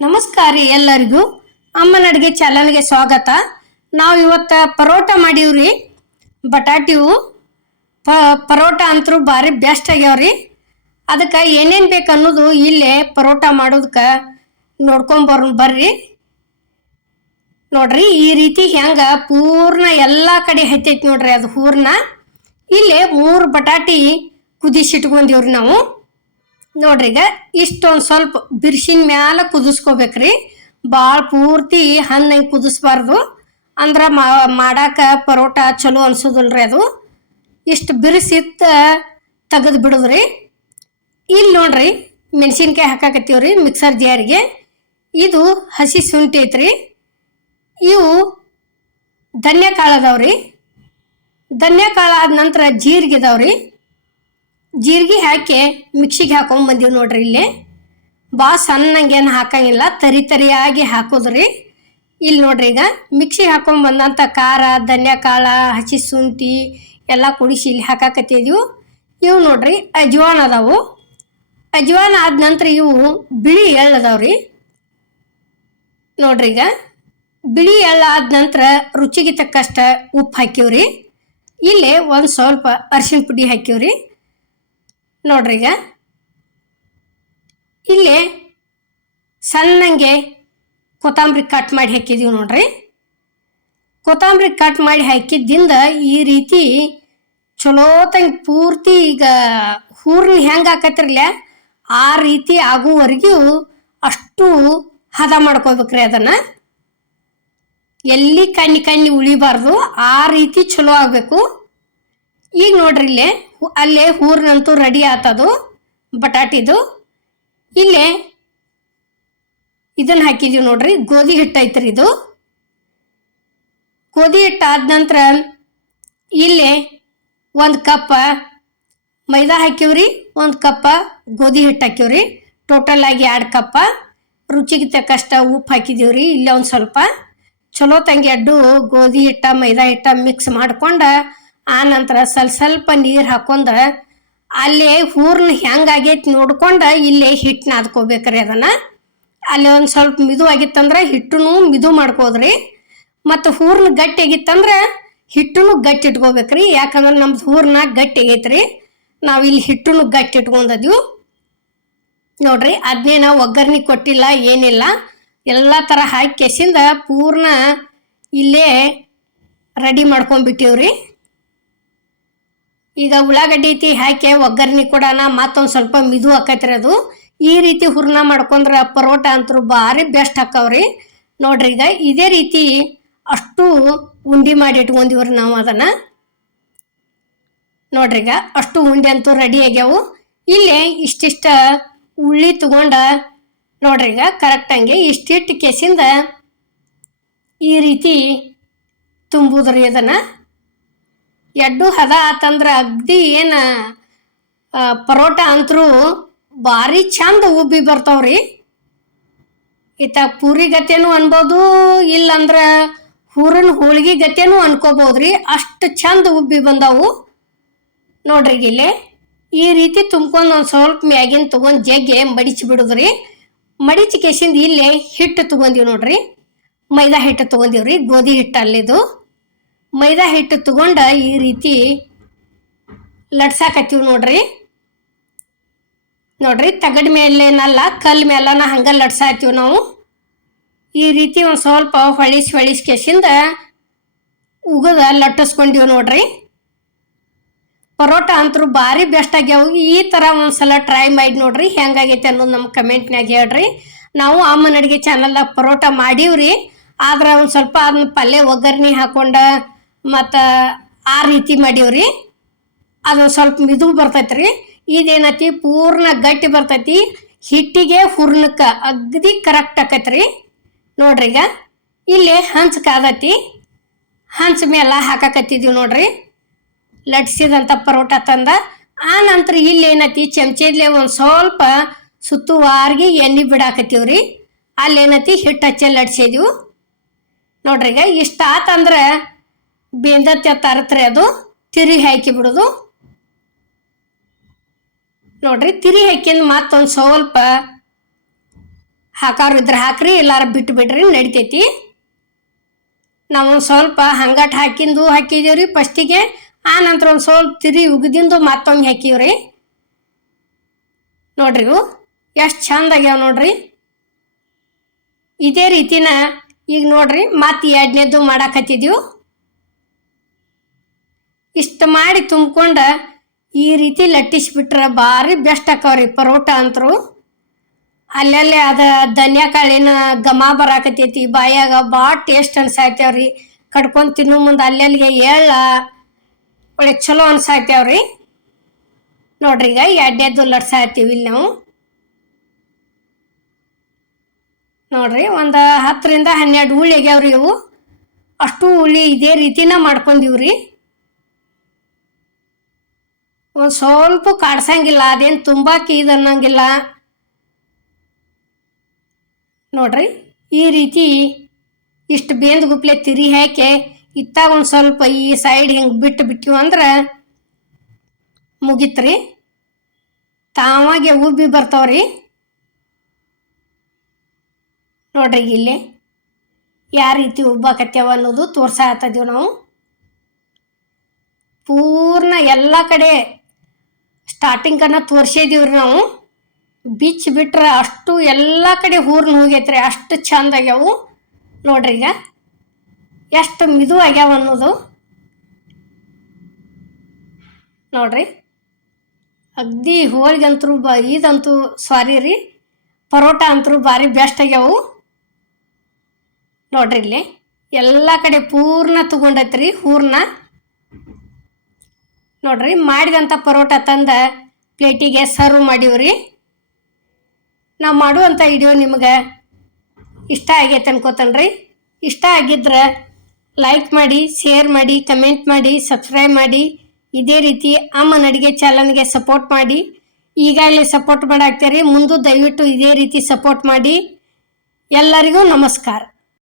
ನಮಸ್ಕಾರ ರೀ ಎಲ್ಲರಿಗೂ. ಅಮ್ಮನ ಅಡುಗೆ ಚಾನಲ್ಗೆ ಸ್ವಾಗತ. ನಾವು ಇವತ್ತು ಪರೋಟ ಮಾಡೀವ್ರಿ ಬಟಾಟಿವು, ಪ, ಪರೋಟ ಅಂತೂ ಭಾರಿ ಬೆಸ್ಟ್ ಆಗ್ಯಾವ್ರಿ ಅದಕ್ಕೆ ಏನೇನು ಬೇಕು ಅನ್ನೋದು ಇಲ್ಲೇ ಪರೋಟ ಮಾಡೋದಕ್ಕೆ ನೋಡ್ಕೊಂಬರ್ ಬರ್ರಿ. ನೋಡ್ರಿ ಈ ರೀತಿ ಹೆಂಗೆ ಪೂರ್ಣ ಎಲ್ಲ ಕಡೆ ಹತ್ತೈತಿ ನೋಡ್ರಿ ಅದು ಹೂರ್ನ. ಇಲ್ಲೇ ಮೂರು ಬಟಾಟಿ ಕುದಿಸಿಟ್ಕೊಂಡಿವ್ರಿ ನಾವು. ನೋಡ್ರಿ ಈಗ ಇಷ್ಟೊಂದು ಸ್ವಲ್ಪ ಬಿರ್ಸಿನ ಮ್ಯಾಲ ಕುದಿಸ್ಕೋಬೇಕ್ರಿ. ಭಾಳ ಪೂರ್ತಿ ಹಣ್ಣಂಗೆ ಕುದಿಸ್ಬಾರ್ದು. ಅಂದ್ರೆ ಮಾಡಾಕ ಪರೋಟ ಚಲೋ ಅನ್ಸೋದಿಲ್ರಿ ಅದು. ಇಷ್ಟು ಬಿರ್ಸಿತ್ತ ತೆಗೆದು ಬಿಡುದ್ರಿ. ಇಲ್ಲಿ ನೋಡ್ರಿ ಮೆಣಸಿನ್ಕಾಯಿ ಹಾಕಾಕತ್ತೀವ್ರಿ ಮಿಕ್ಸರ್ ಜಾರಿಗೆ. ಇದು ಹಸಿ ಶುಂಠಿ ಐತ್ರಿ. ಇವು ಧನ್ಯ ಕಾಳು ಧನ್ಯ ಆದ ನಂತರ ಜೀರಿಗೆ ಇದಾವ್ರಿ ಜೀರಿಗೆ ಹಾಕಿ ಮಿಕ್ಸಿಗೆ ಹಾಕೊಂಡ್ ಬಂದೀವಿ ನೋಡ್ರಿ ಇಲ್ಲಿ. ಭಾಳ ಸಣ್ಣಂಗೇನು ಹಾಕಂಗಿಲ್ಲ, ತರಿ ತರಿಯಾಗಿ ಹಾಕೋದ್ರಿ. ಇಲ್ಲಿ ನೋಡ್ರಿ ಈಗ ಮಿಕ್ಸಿ ಹಾಕೊಂಡ್ ಬಂದಂಥ ಖಾರ, ಧನ್ಯ ಕಾಳ, ಹಸಿ ಶುಂಠಿ ಎಲ್ಲ ಕುಡಿಸಿ ಇಲ್ಲಿ ಹಾಕಾಕತ್ತಿದ್ವು. ಇವು ನೋಡ್ರಿ ಅಜ್ವಾನ್ ಅದಾವು. ಅಜ್ವಾನ್ ಆದ ನಂತರ ಇವು ಬಿಳಿ ಎಳ್ಳು ಅದಾವ್ರಿ. ನೋಡ್ರಿ ಈಗ ಬಿಳಿ ಎಳ್ಳು ಆದ ನಂತರ ರುಚಿಗೆ ತಕ್ಕಷ್ಟ ಉಪ್ಪು ಹಾಕಿವ್ರಿ ಇಲ್ಲಿ ಒಂದು ಸ್ವಲ್ಪ ಅರಿಶಿನ ಪುಡಿ ಹಾಕಿವ್ರಿ ನೋಡ್ರಿ ಈಗ. ಇಲ್ಲಿ ಸಣ್ಣಂಗೆ ಕೊತ್ತಂಬರಿ ಕಟ್ ಮಾಡಿ ಹಾಕಿದೀವಿ ನೋಡ್ರಿ. ಕೊತ್ತಂಬರಿ ಕಟ್ ಮಾಡಿ ಹಾಕಿದ್ದಿಂದ ಈ ರೀತಿ ಚಲೋತಂಗೆ ಪೂರ್ತಿ ಈಗ ಹೂರ್ನ ಹೆಂಗೆ ಹಾಕತ್ತಿರಲ್ಲ ಆ ರೀತಿ ಆಗುವವರೆಗೂ ಅಷ್ಟು ಹದ ಮಾಡ್ಕೋಬೇಕ್ರಿ ಅದನ್ನು. ಎಲ್ಲಿ ಕಣ್ಣಿ ಕಣ್ಣಿ ಉಳಿಬಾರ್ದು, ಆ ರೀತಿ ಚಲೋ ಆಗಬೇಕು. ಈಗ ನೋಡ್ರಿ ಇಲ್ಲೇ ಅಲ್ಲೇ ಹೂರ್ನಂತೂ ರೆಡಿ ಆತದು, ಬಟಾಟಿದು. ಇಲ್ಲೇ ಇದನ್ನ ಹಾಕಿದೀವಿ ನೋಡ್ರಿ, ಗೋಧಿ ಹಿಟ್ಟು ಐತ್ರಿ ಇದು. ಗೋಧಿ ಹಿಟ್ಟು ಆದ ನಂತರ ಇಲ್ಲಿ ಒಂದು ಕಪ್ಪ ಮೈದಾ ಹಾಕಿವ್ರಿ ಒಂದು ಕಪ್ಪ ಗೋಧಿ ಹಿಟ್ಟು ಹಾಕಿವ್ರಿ ಟೋಟಲ್ ಆಗಿ ಎರಡು ಕಪ್ಪ. ರುಚಿಗೆ ತಕ್ಕಷ್ಟ ಉಪ್ಪು ಹಾಕಿದೀವ್ರಿ, ಇಲ್ಲೇ ಒಂದು ಸ್ವಲ್ಪ. ಚಲೋ ತಂಗಿ ಅಡ್ಡು ಗೋಧಿ ಹಿಟ್ಟ, ಮೈದಾ ಹಿಟ್ಟ ಮಿಕ್ಸ್ ಮಾಡ್ಕೊಂಡ ಆ ನಂತರ ಸ್ವಲ್ಪ ಸ್ವಲ್ಪ ನೀರು ಹಾಕೊಂಡ ಅಲ್ಲೇ ಹೂರ್ನ ಹೆಂಗಾಗೈತಿ ನೋಡ್ಕೊಂಡು ಇಲ್ಲೇ ಹಿಟ್ಟು ನಾದ್ಕೋಬೇಕ್ರಿ ಅದನ್ನ. ಅಲ್ಲಿ ಒಂದು ಸ್ವಲ್ಪ ಮಿದು ಆಗಿತ್ತಂದ್ರೆ ಹಿಟ್ಟುನು ಮಿದು ಮಾಡ್ಕೋದ್ರಿ. ಮತ್ತು ಹೂರ್ನ ಗಟ್ಟಿ ಆಗಿತ್ತಂದ್ರೆ ಹಿಟ್ಟುನು ಗಟ್ಟಿ ಇಟ್ಕೋಬೇಕ್ರಿ. ಯಾಕಂದ್ರೆ ನಮ್ದು ಹೂರ್ನ ಗಟ್ಟಿ ಆಗೈತ್ರಿ. ನಾವು ಇಲ್ಲಿ ಹಿಟ್ಟುನು ಗಟ್ಟಿ ಇಟ್ಕೊಂಡದ್ವು. ನೋಡ್ರಿ, ಅದನ್ನೇ ನಾವು ಒಗ್ಗರ್ಣಿ ಕೊಟ್ಟಿಲ್ಲ, ಏನಿಲ್ಲ. ಎಲ್ಲ ಥರ ಹಾಕಿ ಕೆಸಿಂದ ಪೂರ್ಣ ಇಲ್ಲೇ ರೆಡಿ ಮಾಡ್ಕೊಂಡ್ಬಿಟ್ಟಿವ್ರಿ. ಈಗ ಉಳ್ಳಾಗಡ್ಡಿ ಐತಿ, ಹಾಕಿ, ಒಗ್ಗರ್ಣಿ ಕೊಡೋಣ ಮತ್ತೊಂದು ಸ್ವಲ್ಪ ಮಿದು ಹಾಕೈತ್ರಿ ಅದು. ಈ ರೀತಿ ಹೂರ್ಣ ಮಾಡ್ಕೊಂಡ್ರೆ ಪರೋಟ ಅಂತೂ ಭಾರಿ ಬೆಸ್ಟ್ ಹಾಕವ್ರಿ ನೋಡ್ರಿ ಈಗ ಇದೇ ರೀತಿ ಅಷ್ಟು ಉಂಡಿ ಮಾಡಿ ಇಟ್ಕೊಂಡಿವ್ರಿ ನಾವು ಅದನ್ನು. ನೋಡ್ರಿ ಈಗ ಅಷ್ಟು ಉಂಡೆ ಅಂತೂ ರೆಡಿ ಆಗ್ಯಾವು. ಇಲ್ಲಿ ಇಷ್ಟಿಷ್ಟ ಉಳ್ಳಿ ತಗೊಂಡ ನೋಡ್ರಿ ಈಗ ಕರೆಕ್ಟಂಗೆ ಇಷ್ಟಿಟ್ಟು ಕೇಸಿಂದ ಈ ರೀತಿ ತುಂಬುದ್ರಿ ಅದನ್ನ. ಎಡ್ಡು ಹದ ಆತಂದ್ರ ಅಗ್ದಿ ಏನ ಪರೋಟ ಅಂತರೂ ಭಾರಿ ಚಂದ ಉಬ್ಬಿ ಬರ್ತಾವ್ರಿ. ಈತ ಪೂರಿ ಗತೆನೂ ಅನ್ಬೋದು, ಇಲ್ಲಂದ್ರ ಹೂರನ್ ಹೋಳಿಗೆ ಗತೆನೂ ಅನ್ಕೋಬಹುದ್ರಿ ಅಷ್ಟು ಚಂದ ಉಬ್ಬಿ ಬಂದಾವು. ನೋಡ್ರಿ ಇಲ್ಲಿ ಈ ರೀತಿ ತುಂಬ್ಕೊಂಡು ಒಂದು ಸ್ವಲ್ಪ ಮ್ಯಾಗಿನ ತಗೊಂಡ್ ಜಗ್ಗೆ ಮಡಿಚಿ ಬಿಡುದ್ರಿ. ಮಡಿಚಿ ಕೆಸಿಂದ ಇಲ್ಲೇ ಹಿಟ್ಟು ತೊಗೊಂದೀವಿ ನೋಡ್ರಿ. ಮೈದಾ ಹಿಟ್ಟು ತಗೊಂದೀವ್ರಿ ಗೋಧಿ ಹಿಟ್ಟು ಅಲ್ಲಿದು. ಮೈದಾ ಹಿಟ್ಟು ತಗೊಂಡ ಈ ರೀತಿ ಲಟ್ಸಾಕತ್ತೀವಿ ನೋಡ್ರಿ. ನೋಡ್ರಿ, ತಗಡ್ ಮೇಲೇನಲ್ಲ, ಕಲ್ ಮೇಲನ ಹಂಗ ಲಟ್ಸಾತೀವಿ ನಾವು. ಈ ರೀತಿ ಒಂದು ಸ್ವಲ್ಪ ಹೊಳಿಸಿ ಹೊಳಿಸಿ ಕೆಸಿಂದ ಉಗದ ಲಟ್ಟಿಸ್ಕೊಂಡಿವಿ ನೋಡ್ರಿ. ಪರೋಟ ಅಂತರೂ ಭಾರಿ ಬೆಸ್ಟ್ ಆಗ್ಯಾವ. ಈ ಥರ ಒಂದ್ಸಲ ಟ್ರೈ ಮಾಡಿ ನೋಡ್ರಿ, ಹೆಂಗಾಗೈತೆ ಅನ್ನೋದು ನಮ್ಮ ಕಮೆಂಟ್ನಾಗ ಹೇಳ್ರಿ. ನಾವು ಅಮ್ಮನ ಅಡುಗೆ ಚಾನಲ್ದಾಗ ಪರೋಟ ಮಾಡೀವ್ರಿ. ಆದ್ರೆ ಒಂದು ಸ್ವಲ್ಪ ಅದನ್ನ ಪಲ್ಯ ಒಗ್ಗರ್ಣಿ ಹಾಕೊಂಡ ಮತ್ತು ಆ ರೀತಿ ಮಾಡೀವ್ರಿ. ಅದು ಸ್ವಲ್ಪ ಮಿದು ಬರ್ತೈತ್ರಿ. ಇದೇನತಿ ಪೂರ್ಣ ಗಟ್ಟಿ ಬರ್ತೈತಿ. ಹಿಟ್ಟಿಗೆ ಹೂರ್ಣಕ್ಕೆ ಅಗ್ದಿ ಕರೆಕ್ಟ್ ಆಕೈತ್ರಿ. ನೋಡ್ರಿ ಈಗ. ಇಲ್ಲಿ ಹಂಚ ಕಾದತಿ ಹಂಚ ಮೇಲೆ ಹಾಕಾಕತ್ತಿದೀವಿ ನೋಡ್ರಿ. ಲಟ್ಸಿದಂಥ ಪರೋಟ ತಂದ. ಆ ನಂತರ ಇಲ್ಲಿ ಏನೈತಿ, ಚಮಚದ್ಲೆ ಒಂದು ಸ್ವಲ್ಪ ಸುತ್ತುವಾರ್ಗಿ ಎಣ್ಣೆ ಬಿಡಾಕತ್ತೀವ್ರಿ. ಏನತಿ ಹಿಟ್ಟು ಹಚ್ಚಿ ಲಟ್ಸಿದೀವಿ. ನೋಡ್ರಿ ಈಗ ಇಷ್ಟ ಆತಂದ್ರೆ ಬೆಂದತ್ತೆ ತರತ್ರಿ ಅದು. ತಿರಿ ಹಾಕಿ ಬಿಡೋದು. ನೋಡ್ರಿ, ತಿರಿ ಹಾಕಿಂದ ಮತ್ತೊಂದು ಸ್ವಲ್ಪ ಹಾಕಾರು ಇದ್ರೆ ಹಾಕ್ರಿ, ಇಲ್ಲಾರ ಬಿಟ್ಟು ಬಿಡ್ರಿ, ನಡಿತೈತಿ. ನಾವು ಸ್ವಲ್ಪ ಹಂಗಟ್ ಹಾಕಿಂದು ಹಾಕಿದೀವ್ರಿ ಫಸ್ಟಿಗೆ. ಆ ನಂತರ ಒಂದು ಸ್ವಲ್ಪ ತಿರಿ ಉಗ್ದಿಂದು ಮತ್ತೊಂದು ಹಾಕಿವ್ರಿ. ನೋಡ್ರಿ ಇವು, ಎಷ್ಟು ಚಂದ ಆಗ್ಯಾವ ನೋಡ್ರಿ. ಇದೇ ರೀತಿನ ಈಗ ನೋಡ್ರಿ, ಮತ್ತೆ ಎರಡನೇದು ಮಾಡಾಕತ್ತಿದೀವಿ. ಇಷ್ಟು ಮಾಡಿ ತುಂಬ್ಕೊಂಡು ಈ ರೀತಿ ಲಟ್ಟಿಸ್ಬಿಟ್ರೆ ಭಾರಿ ಬೆಸ್ಟ್ ಆಕವ್ರಿ ಪರೋಟ ಅಂತರು. ಅಲ್ಲಲ್ಲೇ ಅದ ಧನಿಯಾ ಕಾಳಿನ ಘಮ ಬರಾಕತೈತಿ ಬಾಯಾಗ ಭಾಳ ಟೇಸ್ಟ್ ಅನ್ಸಾಯ್ತೇವ್ರಿ. ಕಡ್ಕೊಂಡು ತಿನ್ನೋ ಮುಂದೆ ಅಲ್ಲಲ್ಲಿಗೆ ಎಳ್ಳ ಒಳ್ಳೆ ಚಲೋ ಅನ್ಸಾಯ್ತೇವ್ರಿ. ನೋಡ್ರಿ ಈಗ ಎರಡನೇದು ಲಟ್ಸಾಯ್ತೀವಿ ಇಲ್ಲಿ ನಾವು. ನೋಡ್ರಿ ಒಂದು ಹತ್ತರಿಂದ ಹನ್ನೆರಡು ಹುಳಿ ಆಗ್ಯಾವ್ರಿ ಇವು. ಅಷ್ಟು ಹುಳಿ ಇದೇ ರೀತಿನ ಮಾಡ್ಕೊಂಡಿವ್ರಿ. ಒಂದು ಸ್ವಲ್ಪ ಕಾಡ್ಸಂಗಿಲ್ಲ, ಅದೇನು ತುಂಬಾಕಿ ಇದು ಅನ್ನಂಗಿಲ್ಲ. ನೋಡ್ರಿ, ಈ ರೀತಿ ಇಷ್ಟು ಬೇಂದ್ ಗುಪ್ಲೆ ತಿರಿ ಹಾಕಿ, ಇತ್ತಾಗ ಒಂದು ಸ್ವಲ್ಪ ಈ ಸೈಡ್ ಹಿಂಗೆ ಬಿಟ್ಟು ಬಿಟ್ಟಿವು ಅಂದ್ರೆ ಮುಗಿತ್ರಿ. ತಾವಾಗೆ ಉಬ್ಬಿ ಬರ್ತಾವ್ರಿ. ನೋಡ್ರಿ ಇಲ್ಲಿ ಯಾವ ರೀತಿ ಉಬ್ಬಾಕತ್ಯಾವ ಅನ್ನೋದು ತೋರ್ಸಾಕತ್ತೀವಿ ನಾವು. ಪೂರ್ಣ ಎಲ್ಲ ಕಡೆ ಸ್ಟಾರ್ಟಿಂಗನ್ನ ತೋರ್ಸಿದೀವ್ರಿ ನಾವು. ಬೀಚ್ ಬಿಟ್ರೆ ಅಷ್ಟು ಎಲ್ಲ ಕಡೆ ಹೂರ್ನ ಹೋಗೈತ್ರಿ, ಅಷ್ಟು ಚಂದ ಆಗ್ಯಾವು. ನೋಡ್ರಿ ಈಗ, ಎಷ್ಟು ಮಿದು ಆಗ್ಯಾವ ಅನ್ನೋದು. ನೋಡ್ರಿ, ಅಗ್ದಿ ಹೋಳಿಗಂತರೂ ಬ ಇದಂತೂ ಸಾರಿ ರೀ, ಪರೋಟ ಅಂತರೂ ಭಾರಿ ಬೆಸ್ಟ್ ಆಗ್ಯಾವು. ನೋಡ್ರಿ ಇಲ್ಲಿ, ಎಲ್ಲ ಕಡೆ ಪೂರ್ಣ ತಗೊಂಡೈತ್ರಿ ಹೂರ್ನ. ನೋಡ್ರಿ ಮಾಡಿದಂಥ ಪರೋಟ ತಂದ ಪ್ಲೇಟಿಗೆ ಸರ್ವ್ ಮಾಡಿವ್ರಿ. ನಾವು ಮಾಡುವಂಥ ವಿಡಿಯೋ ನಿಮ್ಗೆ ಇಷ್ಟ ಆಗೈತೆ ಅನ್ಕೋತನ್ರಿ. ಇಷ್ಟ ಆಗಿದ್ರೆ ಲೈಕ್ ಮಾಡಿ ಶೇರ್ ಮಾಡಿ ಕಮೆಂಟ್ ಮಾಡಿ ಸಬ್ಸ್ಕ್ರೈಬ್ ಮಾಡಿ. ಇದೇ ರೀತಿ ಅಮ್ಮನ ಅಡುಗೆ ಚಾನಲ್ಗೆ ಸಪೋರ್ಟ್ ಮಾಡಿ. ಈಗಾಗಲೇ ಸಪೋರ್ಟ್ ಮಾಡಾಕ್ತೀರಿ. ಮುಂದೆ ದಯವಿಟ್ಟು ಇದೇ ರೀತಿ ಸಪೋರ್ಟ್ ಮಾಡಿ. ಎಲ್ಲರಿಗೂ ನಮಸ್ಕಾರ.